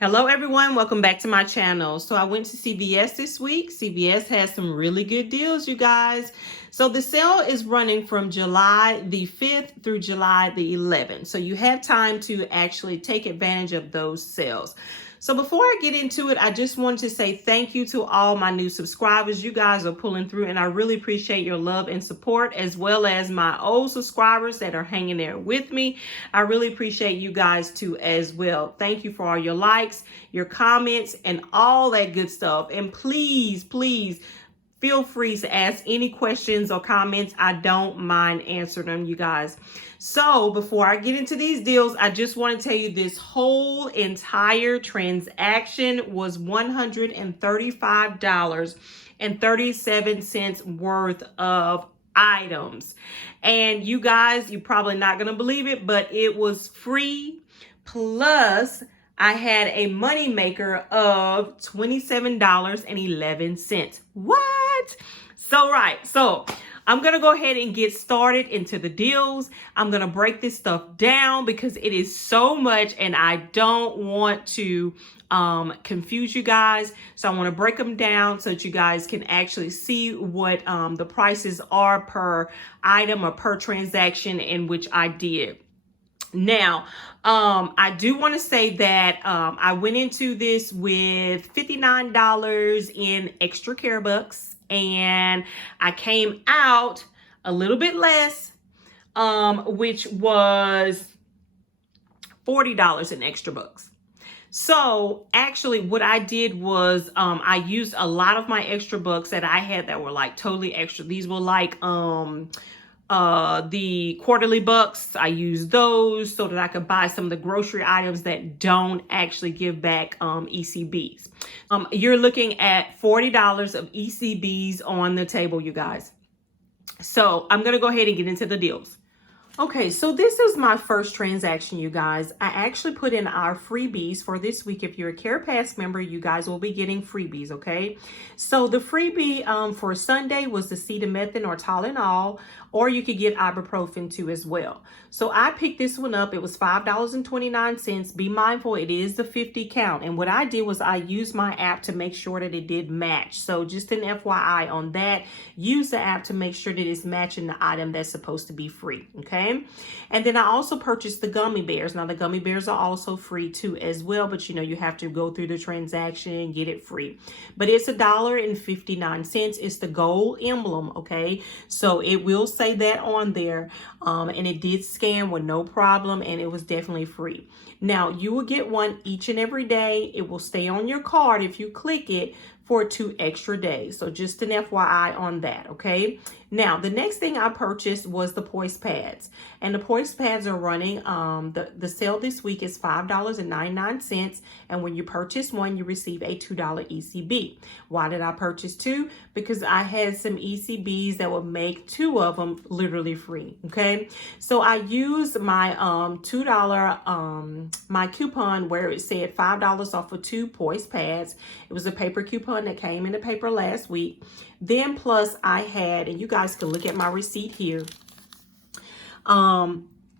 Hello everyone, welcome back to my channel. So I went to CVS this week. CVS has some really good deals, you guys. So the sale is running from July the 5th through July the 11th. So you have time to actually take advantage of those sales. So before I get into it, I just wanted to say thank you to all my new subscribers. You guys are pulling through and I really appreciate your love and support, as well as my old subscribers that are hanging there with me. I really appreciate you guys too as well. Thank you for all your likes, your comments, and all that good stuff. And please, feel free to ask any questions or comments. I don't mind answering them, you guys. So before I get into these deals, I just want to tell you this whole entire transaction was $135.37 worth of items. And you guys, you're probably not going to believe it, but it was free. Plus, I had a Moneymaker of $27.11. What? So I'm going to go ahead and get started into the deals. I'm going to break this stuff down because it is so much and I don't want to confuse you guys. So I want to break them down so that you guys can actually see what the prices are per item or per transaction in which I did. Now, I do want to say that I went into this with $59 in extra care bucks, and I came out a little bit less, which was $40 in extra bucks. So actually what I did was I used a lot of my extra bucks that I had that were like totally extra. These were like the quarterly bucks. I used those so that I could buy some of the grocery items that don't actually give back ECBs. You're looking at $40 of ECBs on the table, you guys. So I'm going to go ahead and get into the deals. Okay, so this is my first transaction, you guys. I actually put in our freebies for this week. If you're a CarePass member, you guys will be getting freebies, okay? So the freebie for Sunday was the acetaminophen or Tylenol, or you could get ibuprofen too as well. So I picked this one up. It was $5.29. Be mindful, it is the 50 count. And what I did was I used my app to make sure that it did match. So just an FYI on that, use the app to make sure that it's matching the item that's supposed to be free, okay? And then I also purchased the gummy bears. Now the gummy bears are also free too as well, but you know, you have to go through the transaction and get it free. But it's $1.59. It's the gold emblem, okay? So it will say that on there, and it did scan with no problem, and it was definitely free. Now you will get one each and every day. It will stay on your card if you click it for 2 extra days. So just an FYI on that, okay? Now, the next thing I purchased was the Poise pads. And the Poise pads are running, the sale this week is $5.99. And when you purchase one, you receive a $2 ECB. Why did I purchase 2? Because I had some ECBs that would make 2 of them literally free, okay? So I used my $2, my coupon where it said $5 off of 2 Poise pads. It was a paper coupon that came in the paper last week. Then plus I had, and you guys can look at my receipt here.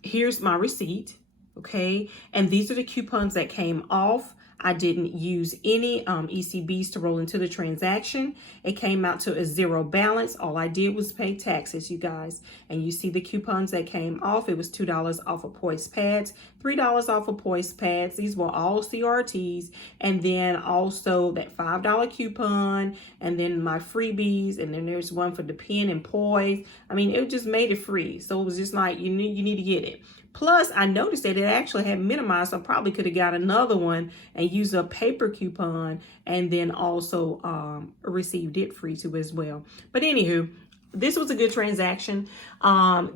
Here's my receipt, okay? And these are the coupons that came off. I didn't use any ECBs to roll into the transaction. It came out to a 0 balance. All I did was pay taxes, you guys. And you see the coupons that came off. It was $2 off of Poise pads, $3 off of Poise pads. These were all CRTs. And then also that $5 coupon, and then my freebies, and then there's one for the pen and Poise. I mean, it just made it free. So it was just like, you need to get it. Plus, I noticed that it actually had minimized. So I probably could have got another one and used a paper coupon and then also received it free too as well. But anywho, this was a good transaction.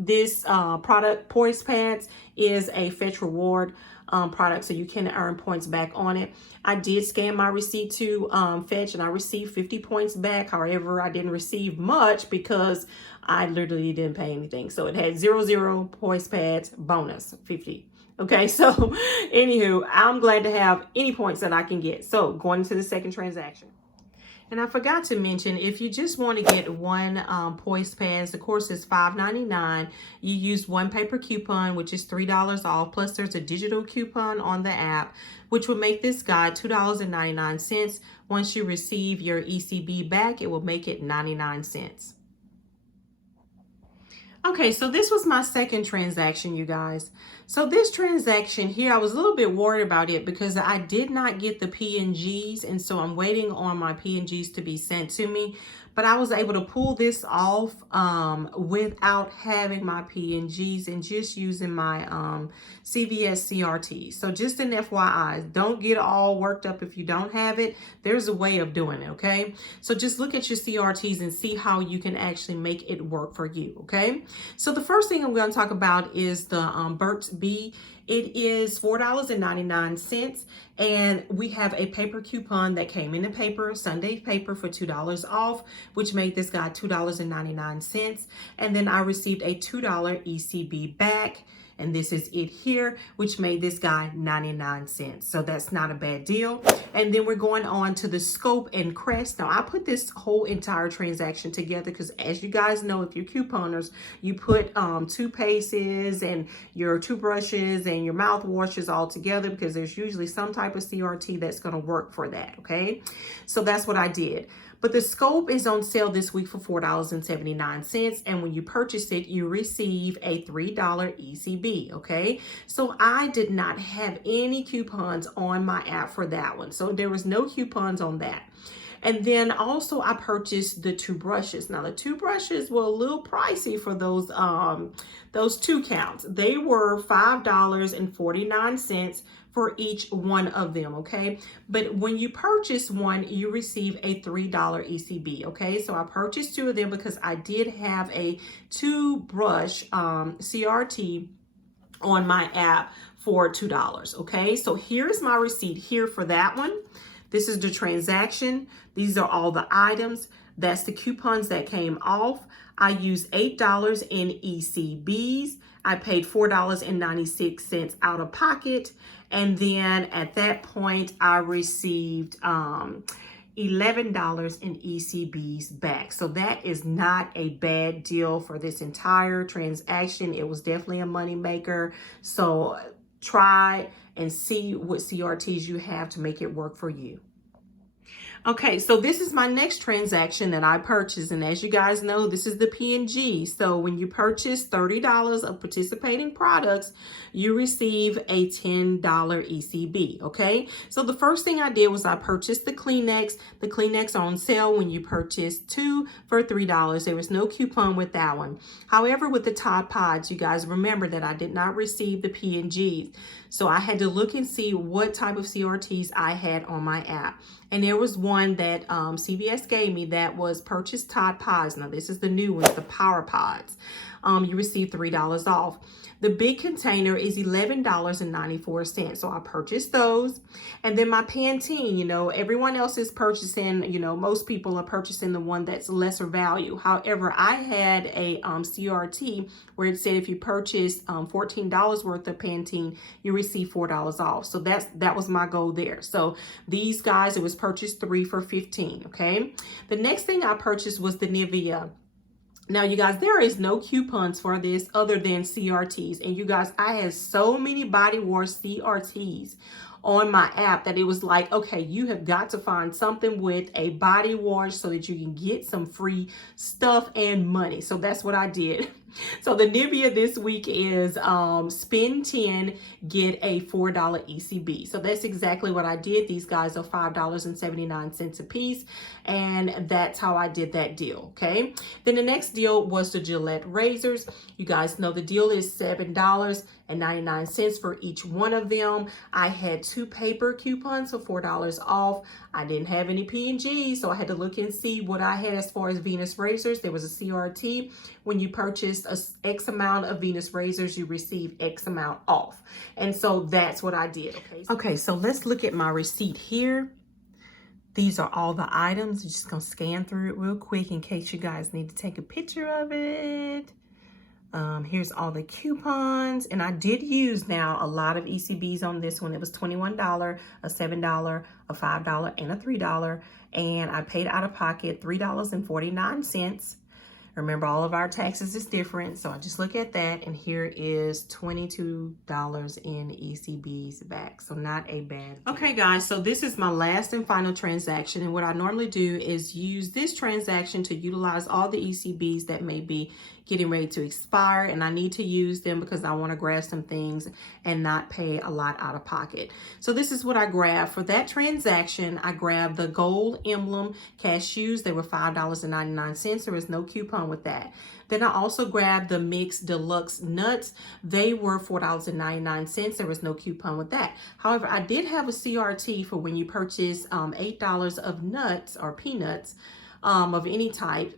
This product, Poise Pads, is a Fetch Reward product, so you can earn points back on it. I did scan my receipt to Fetch, and I received 50 points back. However, I didn't receive much because I literally didn't pay anything. So it had 0 Poise Pads bonus 50. Okay, so anywho, I'm glad to have any points that I can get. So going into the second transaction. And I forgot to mention, if you just want to get one poise pads, the course is $5.99. You use one paper coupon, which is $3 off. Plus, there's a digital coupon on the app, which will make this guide $2.99. Once you receive your ECB back, it will make it 99 cents. Okay, so this was my second transaction, you guys. So this transaction here, I was a little bit worried about it because I did not get the P&Gs, and so I'm waiting on my P&Gs to be sent to me. But I was able to pull this off without having my P&Gs and just using my CVS CRT. So just an FYI, don't get all worked up if you don't have it. There's a way of doing it, okay? So just look at your CRTs and see how you can actually make it work for you, okay? So the first thing I'm going to talk about is the Burt's Bee. It is $4.99, and we have a paper coupon that came in the paper, Sunday paper, for $2 off, which made this guy $2.99. And then I received a $2 ECB back, and this is it here, which made this guy 99 cents. So that's not a bad deal. And then we're going on to the Scope and Crest. Now, I put this whole entire transaction together because, as you guys know, if you're couponers, you put toothpastes and your toothbrushes and your mouthwashes all together because there's usually some type of CRT that's going to work for that, okay? So that's what I did. But the Scope is on sale this week for $4.79. And when you purchase it, you receive a $3 ECB, okay? So I did not have any coupons on my app for that one. So there was no coupons on that. And then also I purchased the two brushes. Now the two brushes were a little pricey for those 2 counts. They were $5.49 for each one of them, okay? But when you purchase one, you receive a $3 ECB, okay? So I purchased 2 of them because I did have a 2-brush CRT on my app for $2, okay? So here's my receipt here for that one. This is the transaction. These are all the items. That's the coupons that came off. I used $8 in ECBs. I paid $4.96 out of pocket. And then at that point, I received $11 in ECBs back. So that is not a bad deal for this entire transaction. It was definitely a money maker. So try and see what CRTs you have to make it work for you. Okay, so this is my next transaction that I purchased, and as you guys know, this is the P&G. So when you purchase $30 of participating products, you receive a $10 ECB, okay? So the first thing I did was I purchased the Kleenex. The Kleenex on sale when you purchase 2 for $3. There was no coupon with that one. However, with the Tide Pods, you guys remember that I did not receive the P&Gs. So I had to look and see what type of CRTs I had on my app. And there was one that CVS gave me that was purchased Tide Pods. Now, this is the new ones, the Power Pods. You receive $3 off. The big container is $11.94. So I purchased those. And then my Pantene, you know, everyone else is purchasing, you know, most people are purchasing the one that's lesser value. However, I had a CRT where it said if you purchase $14 worth of Pantene, you receive $4 off. So that was my goal there. So these guys, it was purchased 3 for $15, okay? The next thing I purchased was the Nivea. Now, you guys, there is no coupons for this other than CRTs. And you guys, I had so many body wash CRTs on my app that it was like, okay, you have got to find something with a body wash so that you can get some free stuff and money. So that's what I did. So the Nivea this week is spend 10, get a $4 ECB. So that's exactly what I did. These guys are $5.79 a piece. And that's how I did that deal, okay? Then the next deal was the Gillette razors. You guys know the deal is $7.99 for each one of them. I had 2 paper coupons for $4 off. I didn't have any P&G, so I had to look and see what I had as far as Venus razors. There was a CRT. When you purchased X amount of Venus razors, you receive X amount off. And so that's what I did. Okay, so let's look at my receipt here. These are all the items. I'm just going to scan through it real quick in case you guys need to take a picture of it. Here's all the coupons, and I did use now a lot of ECBs on this one. It was $21, a $7, a $5, and a $3, and I paid out of pocket $3.49. Remember, all of our taxes is different, so I just look at that, and here is $22 in ECBs back, so not a bad deal. Okay, guys, so this is my last and final transaction, and what I normally do is use this transaction to utilize all the ECBs that may be getting ready to expire, and I need to use them because I want to grab some things and not pay a lot out of pocket. So this is what I grabbed. For that transaction, I grabbed the gold emblem cashews. They were $5.99. There was no coupon with that. Then I also grabbed the mixed deluxe nuts. They were $4.99. There was no coupon with that. However, I did have a CRT for when you purchase $8 of nuts or peanuts of any type,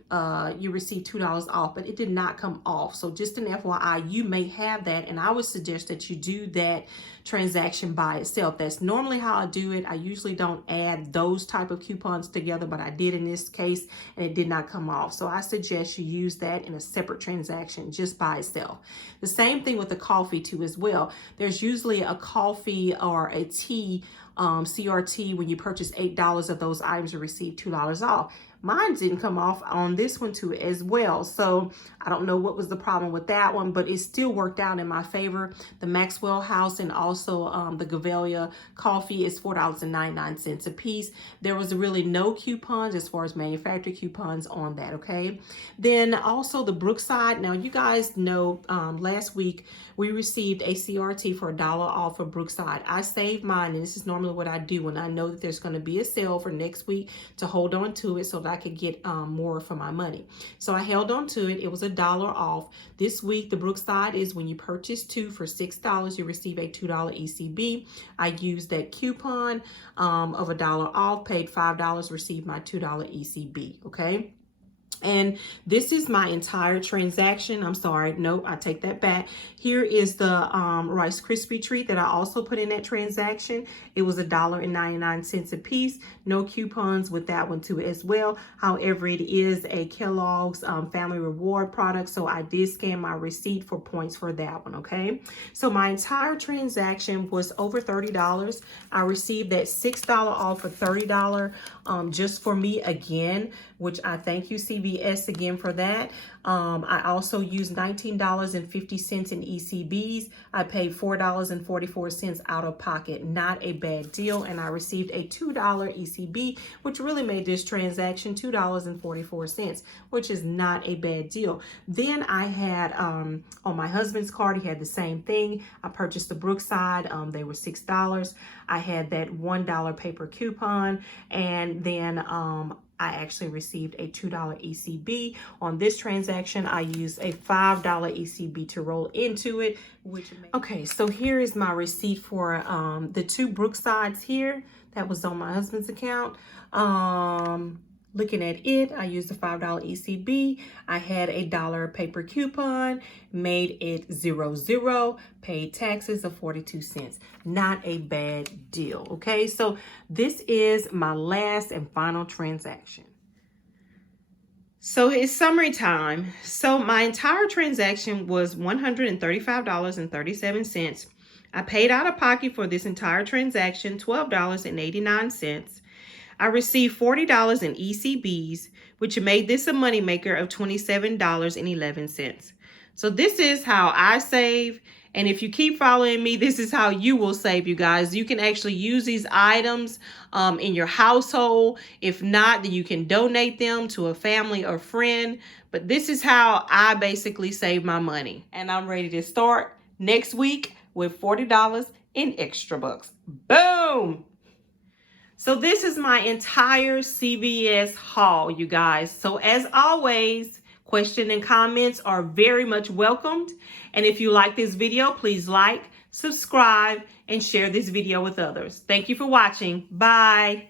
you receive $2 off, but it did not come off. So just an FYI, you may have that, and I would suggest that you do that transaction by itself. That's normally how I do it. I usually don't add those type of coupons together, but I did in this case, and it did not come off. So I suggest you use that in a separate transaction just by itself. The same thing with the coffee too as well. There's usually a coffee or a tea CRT when you purchase $8 of those items, you receive $2 off. Mine didn't come off on this one too as well. So I don't know what was the problem with that one, but it still worked out in my favor. The Maxwell House and also the Gavelia coffee is $4.99 a piece. There was really no coupons as far as manufacturer coupons on that, okay? Then also the Brookside. Now you guys know last week we received a CRT for $1 off of Brookside. I saved mine, and this is normally what I do when I know that there's going to be a sale for next week, to hold on to it so that I could get more for my money. So I held on to it. It was $1 off. This week, the Brookside is when you purchase 2 for $6, you receive a $2 ECB. I used that coupon of $1 off, paid $5, received my $2 ECB, okay? And this is my entire transaction. I'm sorry, nope, I take that back. Here is the Rice Krispie treat that I also put in that transaction. It was $1.99 a piece. No coupons with that one too as well. However, it is a Kellogg's Family Reward product, so I did scan my receipt for points for that one, okay? So my entire transaction was over $30. I received that $6 off for $30 just for me again, which I thank you, CVS, again for that. I also used $19.50 in ECBs. I paid $4.44 out of pocket. Not a bad deal. And I received a $2 ECB, which really made this transaction $2.44, which is not a bad deal. Then I had, on my husband's card, he had the same thing. I purchased the Brookside. They were $6. I had that $1 paper coupon. And then I actually received a $2 ECB. On this transaction, I used a $5 ECB to roll into it. Okay, so here is my receipt for the 2 Brooksides here. That was on my husband's account. Looking at it, I used a $5 ECB. I had a $1 paper coupon, made it 0.00, paid taxes of 42 cents. Not a bad deal, okay? So this is my last and final transaction. So it's summary time. So my entire transaction was $135.37. I paid out of pocket for this entire transaction $12.89. I received $40 in ECBs, which made this a moneymaker of $27.11. So this is how I save. And if you keep following me, this is how you will save, you guys. You can actually use these items in your household. If not, then you can donate them to a family or friend. But this is how I basically save my money. And I'm ready to start next week with $40 in extra bucks. Boom! So this is my entire CVS haul, you guys. So as always, questions and comments are very much welcomed. And if you like this video, please like, subscribe, and share this video with others. Thank you for watching. Bye.